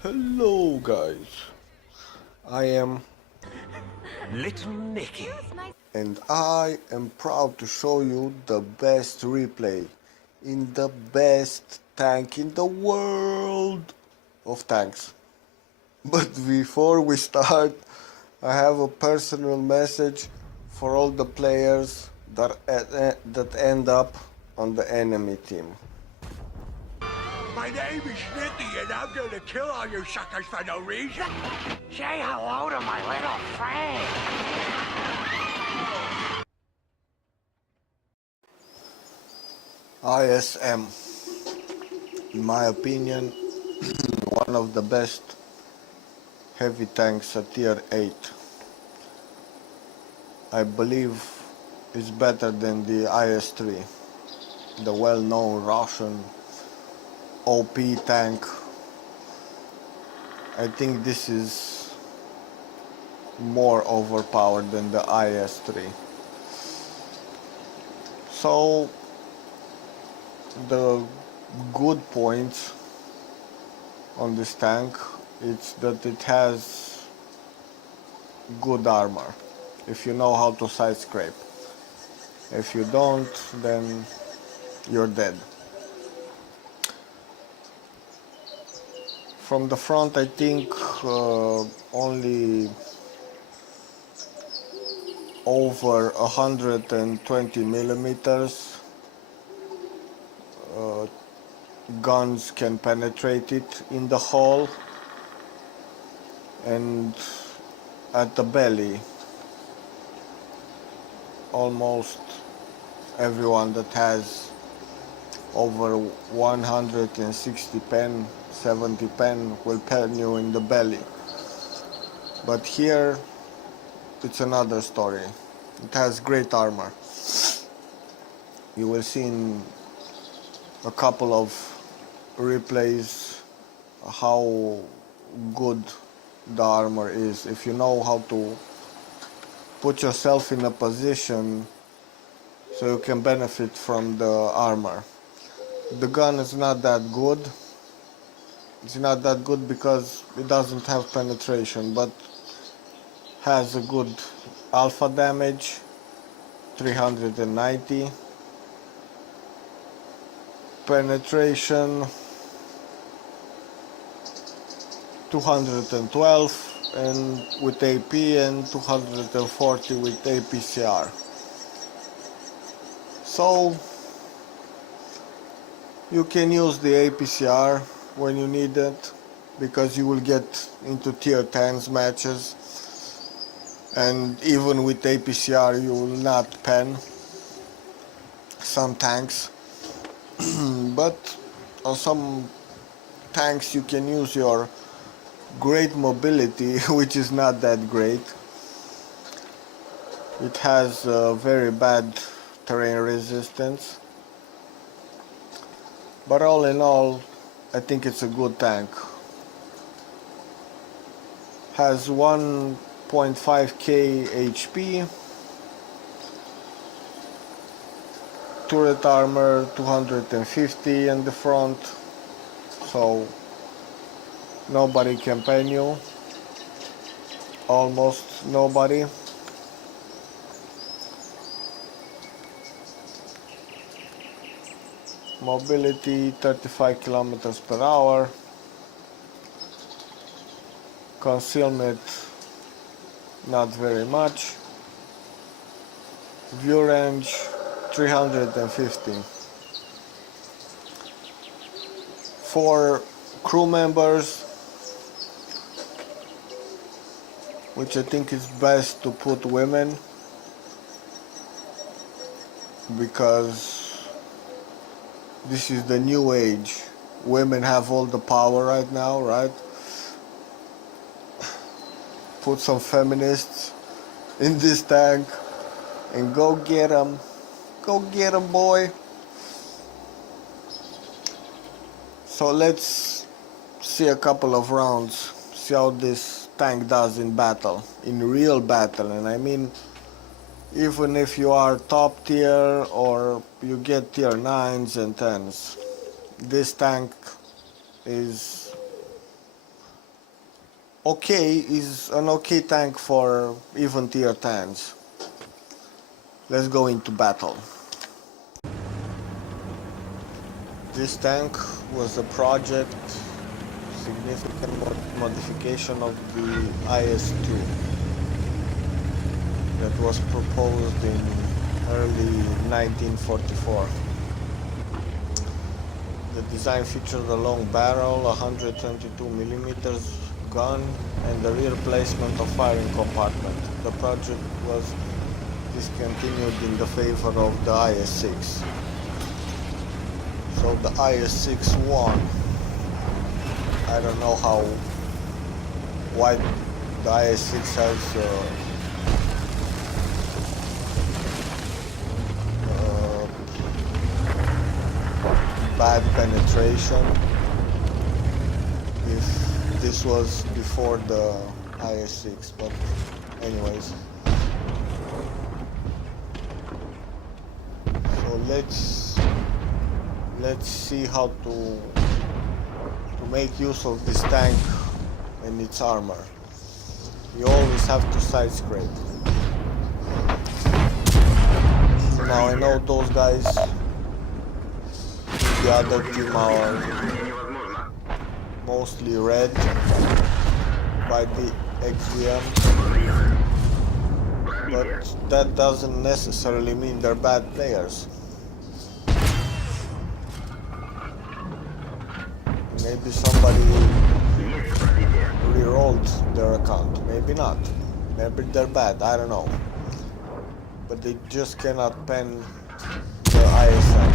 Hello guys, I am Little Nicky. and I am proud to show you the best replay in the best tank in the world of tanks. But before we start, I have a personal message for all the players that end up on the enemy team. My name is Nicky, and I'm gonna kill all you suckers for no reason. Say hello to my little friend. ISM, in my opinion, one of the best heavy tanks at tier 8. I believe is better than the IS-3, the well-known Russian OP tank. I think this is more overpowered than the IS-3. So the good points on this tank is that it has good armor if you know how to side scrape. If you don't, then you're dead. From the front, I think only over 120 millimeters guns can penetrate it in the hull, and at the belly almost everyone that has over 160 pen, 70 pen will pen you in the belly. But here it's another story. It has great armor. You will see in a couple of replays how good the armor is. If you know how to put yourself in a position so you can benefit from the armor. The gun is not that good. It's not that good because it doesn't have penetration, but has a good alpha damage, 390. Penetration, 212, and with AP, and 240 with APCR. So you can use the APCR when you need it, because you will get into tier 10s matches, and even with APCR you will not pen some tanks. But on some tanks you can use your great mobility, which is not that great. It has very bad terrain resistance, but all in all I think it's a good tank. Has 1.5k HP, turret armor 250 in the front, so nobody can pen you, almost nobody. Mobility 35 kilometers per hour. Concealment not very much. View range 350. For crew members, which I think is best to put women, because this is the new age. Women have all the power right now, right? Put some feminists in this tank and go get them. Go get them, boy. So let's see a couple of rounds, see how this tank does in battle, in real battle. And I mean, even if you are top tier or you get tier 9s and 10s, this tank is okay, is an okay tank for even tier 10s. Let's go into battle. This tank was a project, significant modification of the IS-2 that was proposed in early 1944. The design featured a long barrel, 122mm gun, and the rear placement of firing compartment. The project was discontinued in the favor of the IS-6. So the IS-6 won. I don't know why the IS-6 has bad penetration if this was before the IS-6, but anyways. So let's see how to make use of this tank and its armor. You always have to side scrape. Now I know those guys in the other team are mostly red by the XVM, but that doesn't necessarily mean they're bad players. Maybe somebody re-rolled their account, maybe not. Maybe they're bad, I don't know. But they just cannot pen the ISM.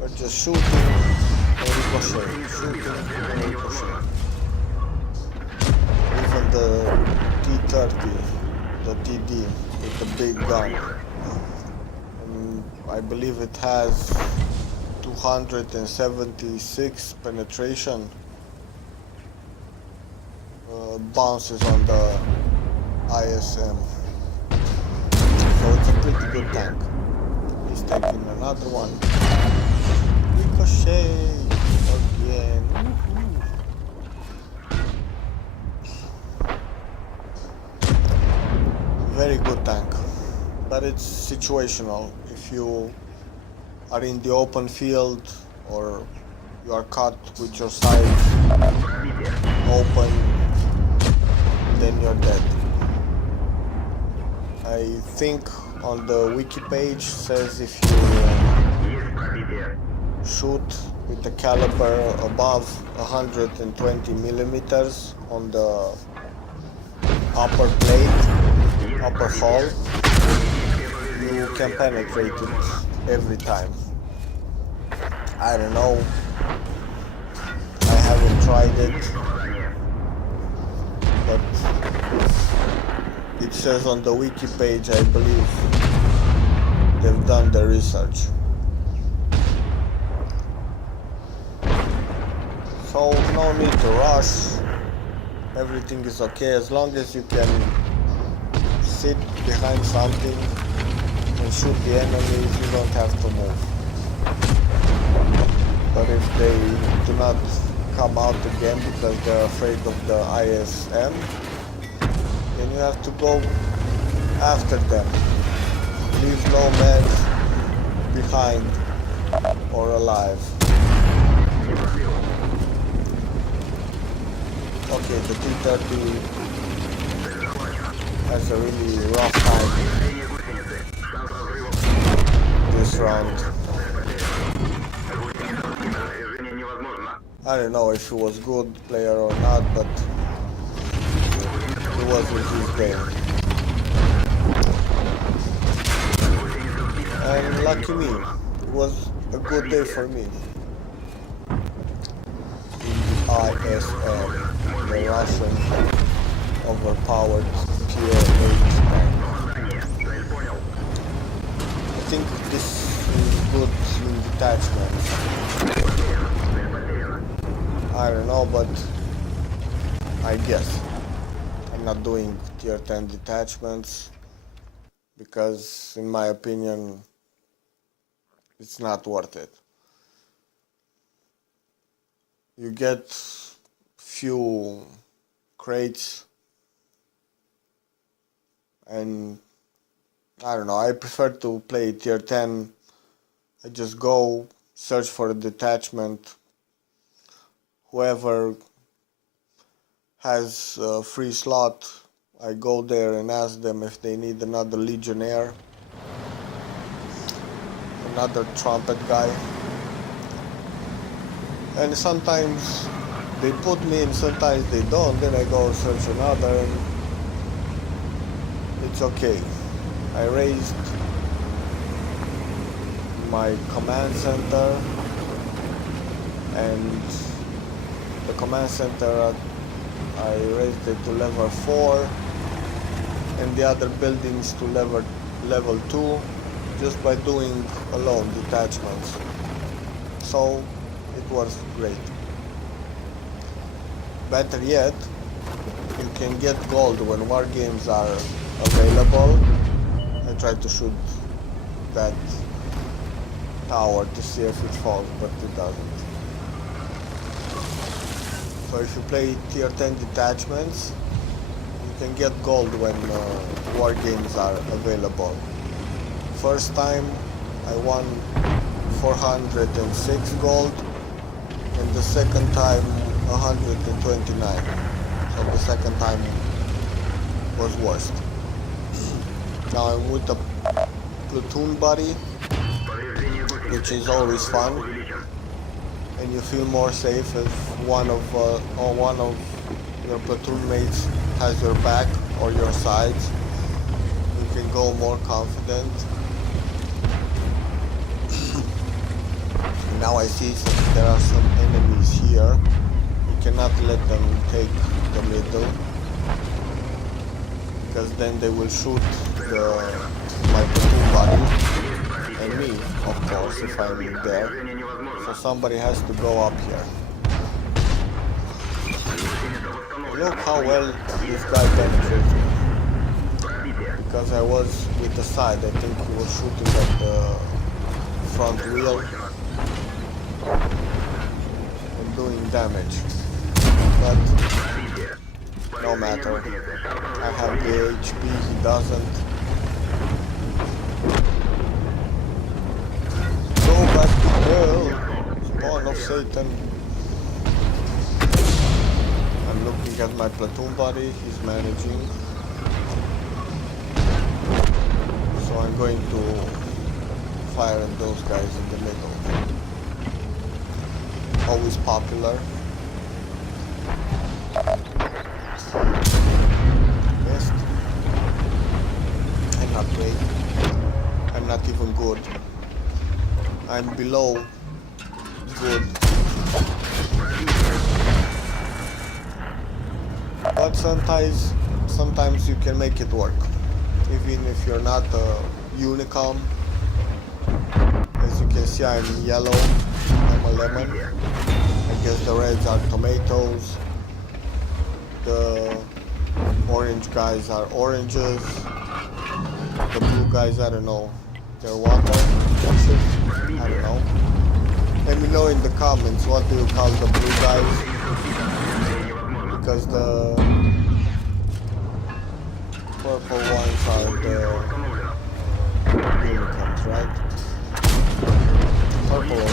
We're just shooting and ricochet, shooting and ricochet. Even the T-30, the TD with the big gun, I believe it has 276 penetration, bounces on the ISM. So it's a pretty good tank. He's taking another one. Ricochet again. Very good tank, but it's situational. If you are in the open field or you are caught with your sides open, then you're dead. I think on the wiki page says if you shoot with the caliber above 120mm on the upper plate, upper hull, you can penetrate it every time. I don't know, I haven't tried it, but it says on the wiki page, I believe they've done the research. So no need to rush, everything is okay as long as you can sit behind something and shoot the enemies. You don't have to move. But if they do not come out again because they're afraid of the ISM, then you have to go after them. Leave no man behind or alive. Okay, the T-30 has a really rough time this round. I don't know if he was good player or not, but it wasn't his game. And lucky me, it was a good day for me. In the ISM, the Russian overpowered tier 8 tank. I think this is good in detachments. I don't know, but I guess I'm not doing tier 10 detachments because in my opinion it's not worth it. You get few crates, and I don't know, I prefer to play tier 10. I just go search for a detachment. Whoever has a free slot, I go there and ask them if they need another legionnaire, another trumpet guy. And sometimes they put me in, sometimes they don't, then I go search another, and it's okay. I raised my command center, and the command center I raised it to level 4, and the other buildings to level 2, just by doing alone detachments. So it was great. Better yet, you can get gold when war games are available. I tried to shoot that tower to see if it falls, but it doesn't. So if you play tier 10 detachments, you can get gold when war games are available. First time I won 406 gold, and the second time 129. So the second time was worst. Now I'm with a platoon buddy, which is always fun, and you feel more safe if one of your platoon mates has your back or your sides. You can go more confident. Now I see there are some enemies here. You cannot let them take the middle, because then they will shoot my platoon buddy and me, of course, if I'm there. So somebody has to go up here. Look how well this guy penetrates me, because I was with the side. I think he was shooting at the front wheel and doing damage, but no matter. I have the HP, he doesn't. Go back to hell, spawn of Satan. I'm looking at my platoon buddy, he's managing. So I'm going to fire at those guys in the middle. Always popular. Missed. I'm not great. I'm not even good. I'm below good. But sometimes you can make it work. Even if you're not a unicom. As you can see, I'm yellow. I'm a lemon. I guess the reds are tomatoes. The orange guys are oranges. The blue guys, I don't know. They're water. I don't know. Let me know in the comments, what do you call the blue guys? Because the purple ones are the unicorns, right? Purple or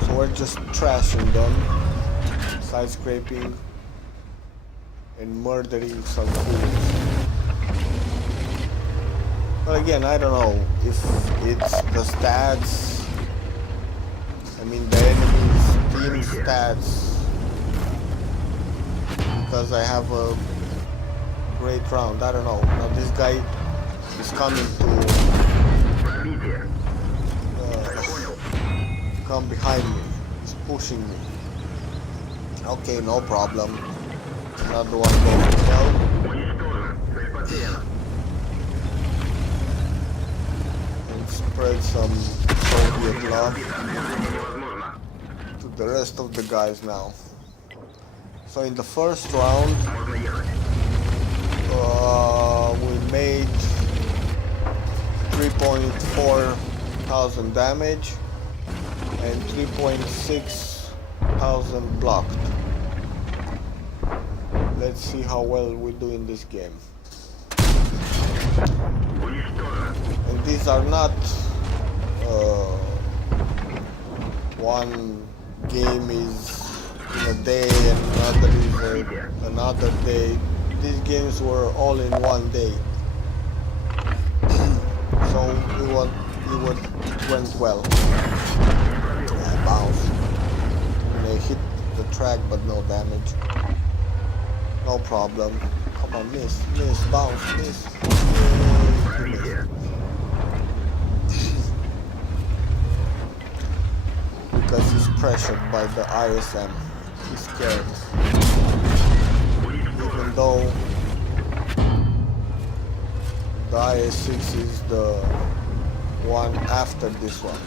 so we're just trashing them, side scraping and murdering some fools. But again, I don't know if it's the stats, I mean the enemy's team stats, because I have a great round, I don't know. Now this guy is coming to come behind me, he's pushing me. Okay, no problem. Another one goes to hell. Spread some Soviet love to the rest of the guys now. So in the first round, we made 3.4 thousand damage. and 3.6 thousand blocked. Let's see how well we do in this game. And these are not one game is in a day and another is another day. These games were all in one day. So it went well. Yeah, bounce. And I hit the track but no damage. No problem. Come on, miss, bounce, miss. Yay, he missed. Because he's pressured by the ISM. He's scared. Even though the IS-6 is the one after this one.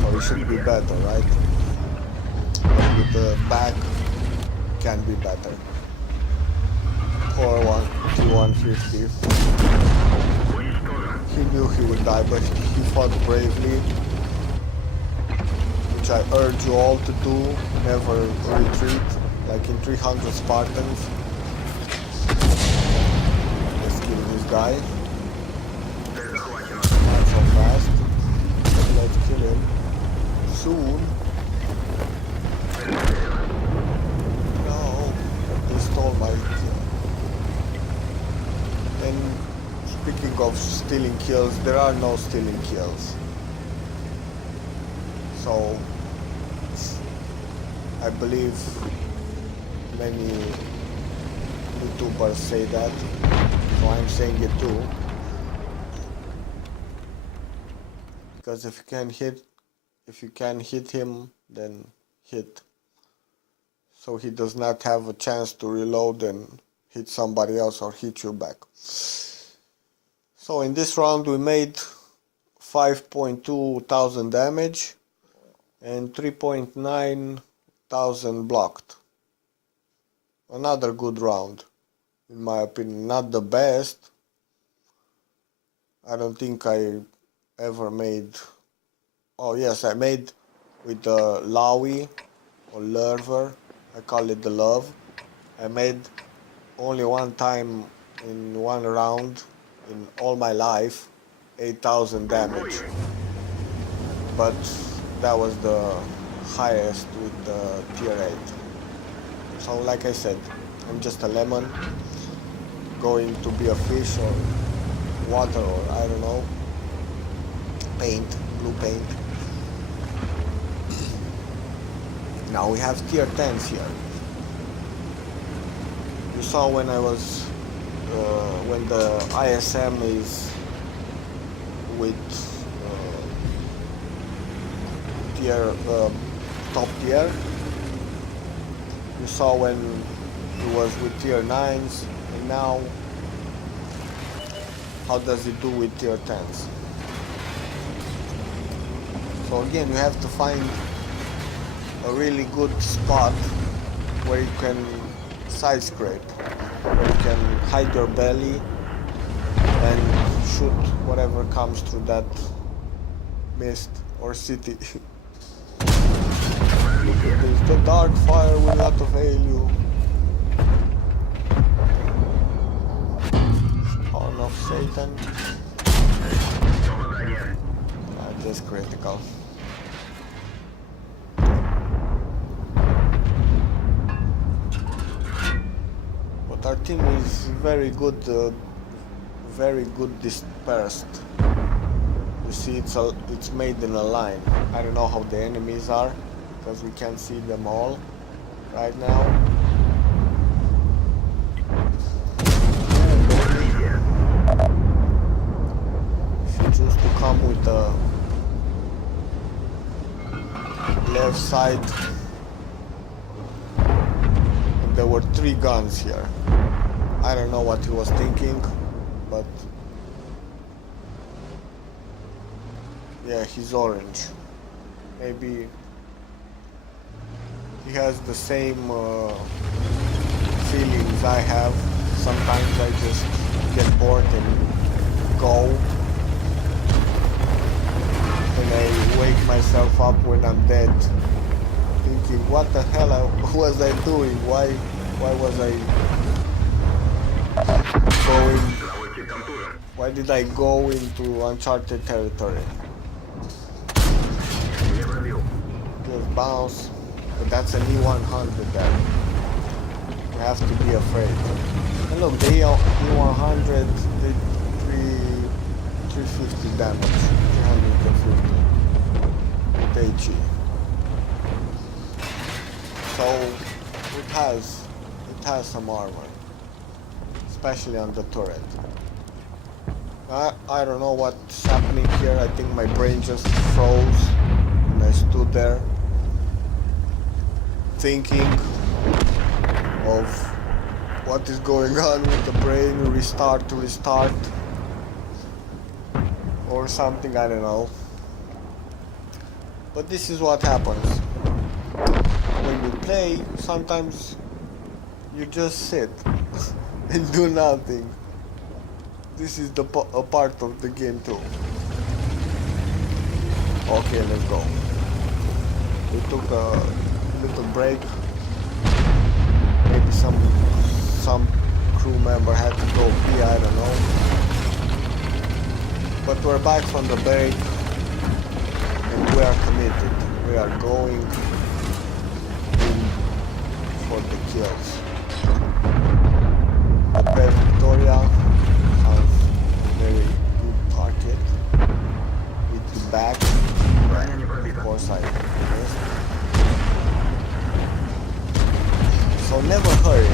So it should be better, right? But with the back, it can be better. Poor one, T-150. He knew he would die, but he fought bravely. Which I urge you all to do, never retreat, like in 300 Spartans. Let's kill this guy. Not so fast, but let's kill him soon. No, they stole my kill. And speaking of stealing kills, there are no stealing kills. So I believe many YouTubers say that, so I'm saying it too. Because if you can hit him, then hit. So he does not have a chance to reload and hit somebody else or hit you back. So in this round we made 5.2 thousand damage and 3.9 thousand blocked. Another good round, in my opinion. Not the best. I don't think I ever made. Oh yes, I made with the Lowy or Lurver. I call it the Love. I made only one time in one round in all my life 8,000 damage. But that was the highest with the tier 8. So like I said, I'm just a lemon going to be a fish or water or I don't know, paint, blue paint. Now we have tier 10s here. You saw when I was when the ISM is with tier top tier. You saw when it was with tier 9s, and now how does it do with tier 10s? So again, you have to find a really good spot where you can side scrape, where you can hide your belly and shoot whatever comes through that mist or city. Look at this, the dark fire will not avail you. Spawn of Satan. Just critical. But our team is very good dispersed. You see, it's made in a line. I don't know how the enemies are, because we can't see them all right now. If you choose to come with the left side, and there were 3 guns here. I don't know what he was thinking, but yeah, he's orange. Maybe he has the same feelings I have. Sometimes I just get bored and go, and I wake myself myself up when I'm dead, thinking, what the hell was I doing? Why was I going? Why did I go into uncharted territory? Just bounce. But that's an E100 there. You have to be afraid. And look, the E100 did 350 damage, 350 with HE. So it has some armor, especially on the turret. I don't know what's happening here. I think my brain just froze and I stood there thinking of what is going on with the brain, restart or something, I don't know. But this is what happens when you play. Sometimes you just sit and do nothing. This is a part of the game too. Okay, let's go. We took a little break. Maybe some crew member had to go pee, I don't know. But we're back from the break and we are committed. We are going in for the kills. Prepare Victoria sounds very good target. With the back, of course I missed. So never hurry.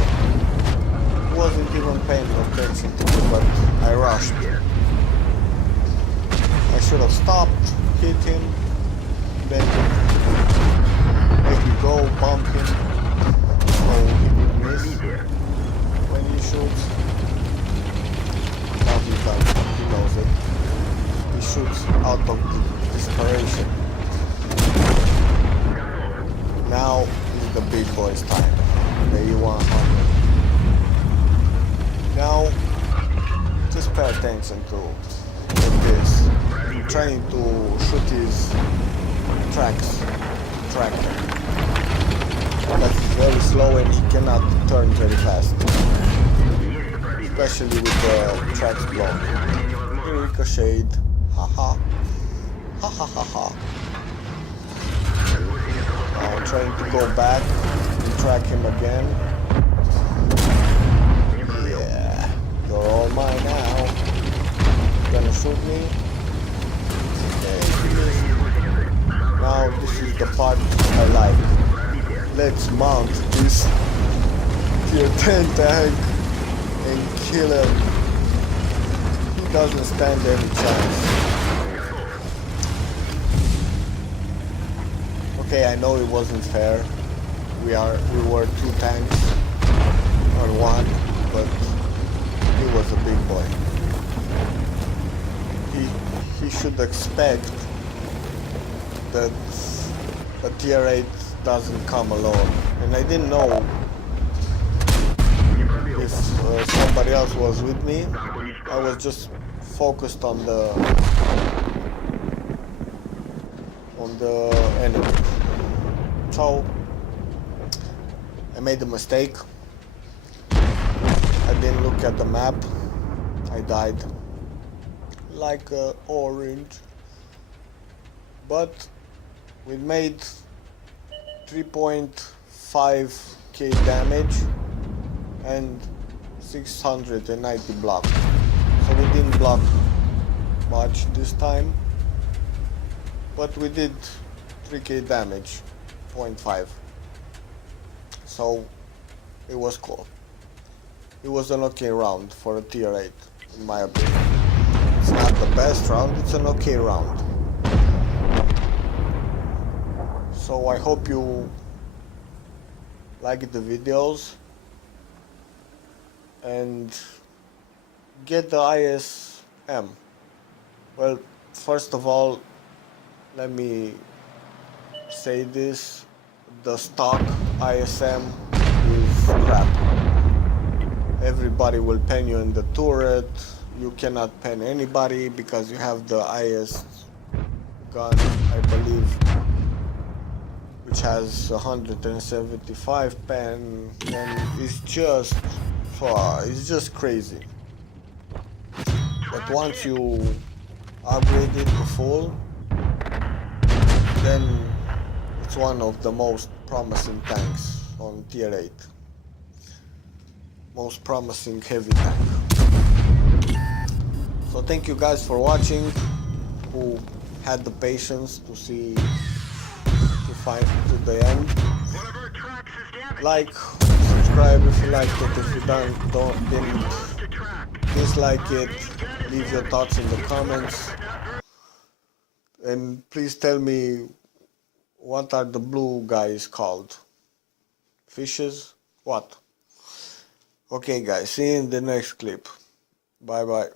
Wasn't even paying attention to it, but I rushed. I should have stopped, hit him, then maybe go bump him so he would miss when he shoots. Now he's done, he knows it. He shoots out of desperation. Now is the big boys' time. The E100. Now, just pay attention to this. I'm trying to shoot his tractor. But he's very slow and he cannot turn very fast. Especially with the tracks blown. He ricocheted. Haha. Ha ha ha ha. Now I'm trying to go back and track him again. Yeah, you're all mine now. You gonna shoot me? Okay. Now this is the part I like. Let's mount this tier 10 tank and kill him. He doesn't stand any chance. Okay, I know it wasn't fair. We were two tanks or one, but he was a big boy. He should expect that a tier 8 doesn't come alone. And I didn't know if somebody else was with me. I was just focused on the enemy. So I made a mistake. I didn't look at the map. I died like an orange. But we made 3.5k damage and 690 block. So we didn't block much this time, but we did 3k damage, 0.5. So it was cool. It was an okay round for a tier 8, in my opinion. It's not the best round, it's an okay round. So I hope you like the videos and get the ISM. Well, first of all, let me say this. The stock ISM is crap. Everybody will pen you in the turret. You cannot pen anybody because you have the IS gun, I believe, which has 175 pen, and it's just crazy. But once you upgrade it to full, then it's one of the most promising tanks on tier 8. Most promising heavy tank. So thank you guys for watching, who had the patience to see to find to the end. Like, subscribe if you liked it. If you didn't dislike it, leave your thoughts in the comments. And please tell me, what are the blue guys called? Fishes? What? Okay guys, see you in the next clip. Bye bye.